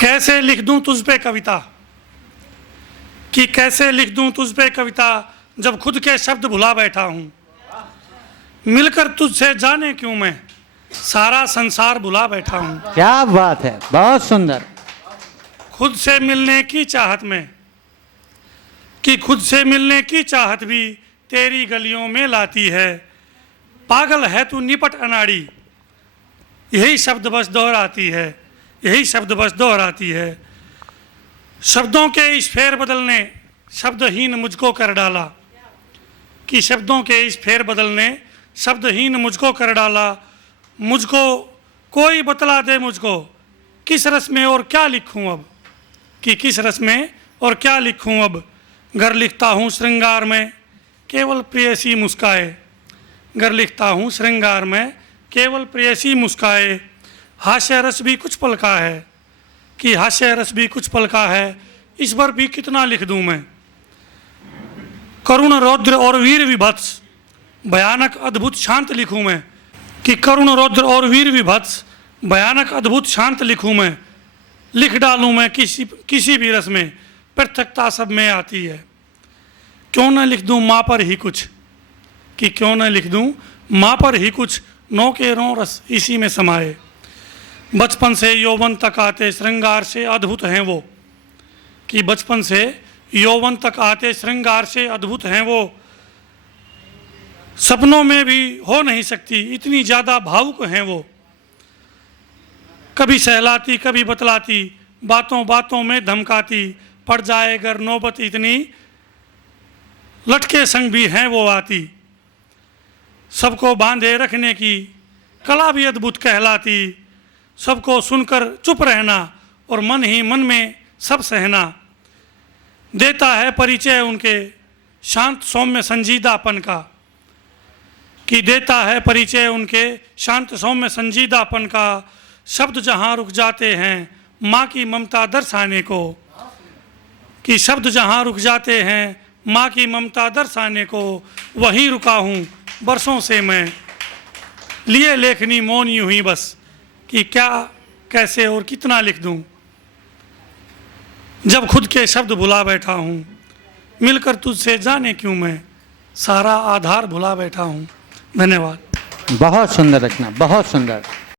कैसे लिख दूं तुझ पे कविता, कि कैसे लिख दूं तुझ पे कविता, जब खुद के शब्द भुला बैठा हूं। मिलकर तुझसे जाने क्यों मैं सारा संसार भुला बैठा हूं। क्या बात है, बहुत सुंदर। खुद से मिलने की चाहत में, कि खुद से मिलने की चाहत भी तेरी गलियों में लाती है। पागल है तू निपट अनाड़ी, यही शब्द बस दोहराती है, यही शब्द बस दोहराती है। शब्दों के इस फेर बदल ने शब्दहीन मुझको कर डाला, कि शब्दों के इस फेर बदल ने शब्दहीन मुझको कर डाला। मुझको कोई बतला दे मुझको किस रस में और क्या लिखूं अब, कि किस रस में और क्या लिखूं अब। घर लिखता हूँ श्रृंगार में केवल प्रेयसी मुस्काए, घर लिखता हूँ श्रृंगार में केवल प्रेयसी मुस्काए। हास्य रस भी कुछ पल का है, कि हास्य रस भी कुछ पल का है, इस पर भी कितना लिख दूं मैं। करुण रौद्र और वीर विभत्स भयानक अद्भुत शांत लिखूं मैं, कि करुण रौद्र और वीर विभत्स भयानक अद्भुत शांत लिखूं मैं। लिख डालूं मैं किसी भी रस में, पृथकता सब में आती है। क्यों न लिख दूं माँ पर ही कुछ, कि क्यों न लिख दूं माँ पर ही कुछ, नो के रो रस इसी में समाए। बचपन से यौवन तक आते श्रृंगार से अद्भुत हैं वो, कि बचपन से यौवन तक आते श्रृंगार से अद्भुत हैं वो। सपनों में भी हो नहीं सकती इतनी ज़्यादा भावुक हैं वो। कभी सहलाती कभी बतलाती, बातों बातों में धमकाती, पड़ जाए अगर नौबत इतनी लटके संग भी हैं वो आती। सबको बांधे रखने की कला भी अद्भुत कहलाती, सबको सुनकर चुप रहना और मन ही मन में सब सहना। देता है परिचय उनके शांत सौम्य संजीदापन का, कि देता है परिचय उनके शांत सौम्य संजीदापन का। शब्द जहाँ रुक जाते हैं माँ की ममता दर्शाने को, कि शब्द जहाँ रुक जाते हैं माँ की ममता दर्शाने को। वहीं रुका हूँ बरसों से मैं, लिए लेखनी मौन यूं ही बस, कि क्या कैसे और कितना लिख दूं। जब खुद के शब्द भुला बैठा हूँ, मिलकर तुझसे जाने क्यों मैं सारा आधार भुला बैठा हूँ। धन्यवाद। बहुत सुंदर रचना, बहुत सुंदर।